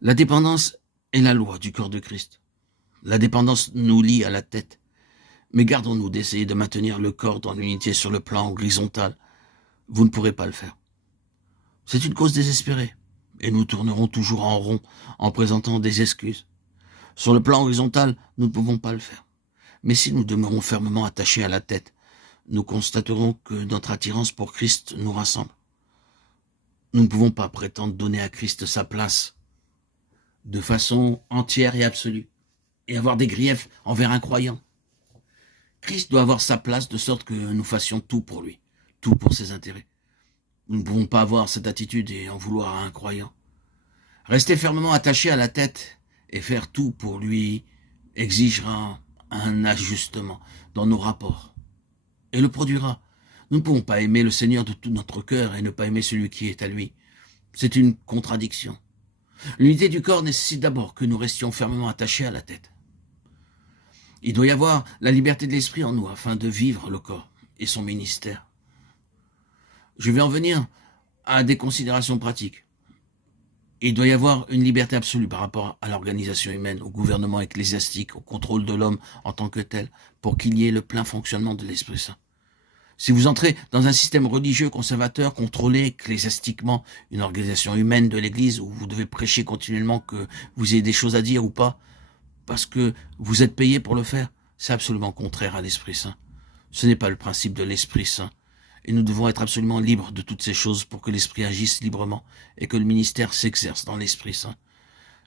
La dépendance est la loi du corps de Christ. La dépendance nous lie à la tête. Mais gardons-nous d'essayer de maintenir le corps dans l'unité sur le plan horizontal. Vous ne pourrez pas le faire. C'est une cause désespérée, et nous tournerons toujours en rond en présentant des excuses. Sur le plan horizontal, nous ne pouvons pas le faire. Mais si nous demeurons fermement attachés à la tête, nous constaterons que notre attirance pour Christ nous rassemble. Nous ne pouvons pas prétendre donner à Christ sa place de façon entière et absolue, et avoir des griefs envers un croyant. Christ doit avoir sa place de sorte que nous fassions tout pour lui, tout pour ses intérêts. Nous ne pouvons pas avoir cette attitude et en vouloir à un croyant. Rester fermement attaché à la tête et faire tout pour lui exigera un ajustement dans nos rapports et le produira. Nous ne pouvons pas aimer le Seigneur de tout notre cœur et ne pas aimer celui qui est à lui. C'est une contradiction. L'unité du corps nécessite d'abord que nous restions fermement attachés à la tête. Il doit y avoir la liberté de l'esprit en nous afin de vivre le corps et son ministère. Je vais en venir à des considérations pratiques. Il doit y avoir une liberté absolue par rapport à l'organisation humaine, au gouvernement ecclésiastique, au contrôle de l'homme en tant que tel, pour qu'il y ait le plein fonctionnement de l'Esprit Saint. Si vous entrez dans un système religieux conservateur, contrôlé ecclésiastiquement, une organisation humaine de l'Église, où vous devez prêcher continuellement que vous ayez des choses à dire ou pas, parce que vous êtes payé pour le faire, c'est absolument contraire à l'Esprit Saint. Ce n'est pas le principe de l'Esprit Saint. Et nous devons être absolument libres de toutes ces choses pour que l'Esprit agisse librement et que le ministère s'exerce dans l'Esprit Saint.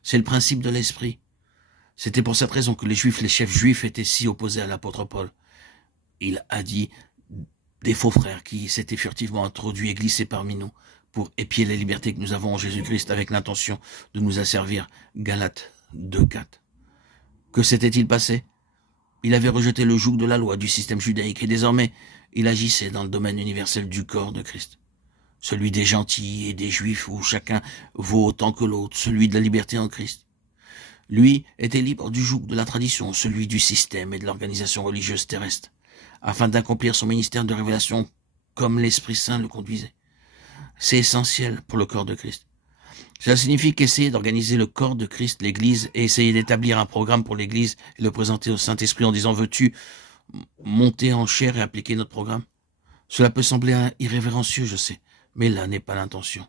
C'est le principe de l'Esprit. C'était pour cette raison que les chefs juifs étaient si opposés à l'apôtre Paul. Il a dit des faux frères qui s'étaient furtivement introduits et glissés parmi nous pour épier la liberté que nous avons en Jésus-Christ avec l'intention de nous asservir. Galates 2:4. Que s'était-il passé? Il avait rejeté le joug de la loi du système judaïque et désormais il agissait dans le domaine universel du corps de Christ. Celui des gentils et des juifs où chacun vaut autant que l'autre, celui de la liberté en Christ. Lui était libre du joug de la tradition, celui du système et de l'organisation religieuse terrestre, afin d'accomplir son ministère de révélation comme l'Esprit Saint le conduisait. C'est essentiel pour le corps de Christ. Cela signifie qu'essayer d'organiser le corps de Christ, l'Église, et essayer d'établir un programme pour l'Église et le présenter au Saint-Esprit en disant « Veux-tu monter en chair et appliquer notre programme ?» Cela peut sembler irrévérencieux, je sais, mais là n'est pas l'intention.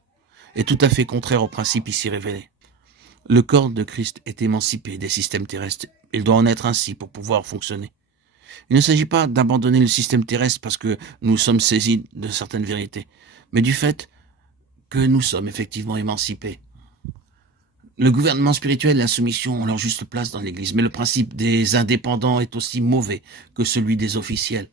Et tout à fait contraire au principe ici révélé. Le corps de Christ est émancipé des systèmes terrestres. Il doit en être ainsi pour pouvoir fonctionner. Il ne s'agit pas d'abandonner le système terrestre parce que nous sommes saisis de certaines vérités, mais du fait que nous sommes effectivement émancipés. Le gouvernement spirituel et la soumission ont leur juste place dans l'Église, mais le principe des indépendants est aussi mauvais que celui des officiels.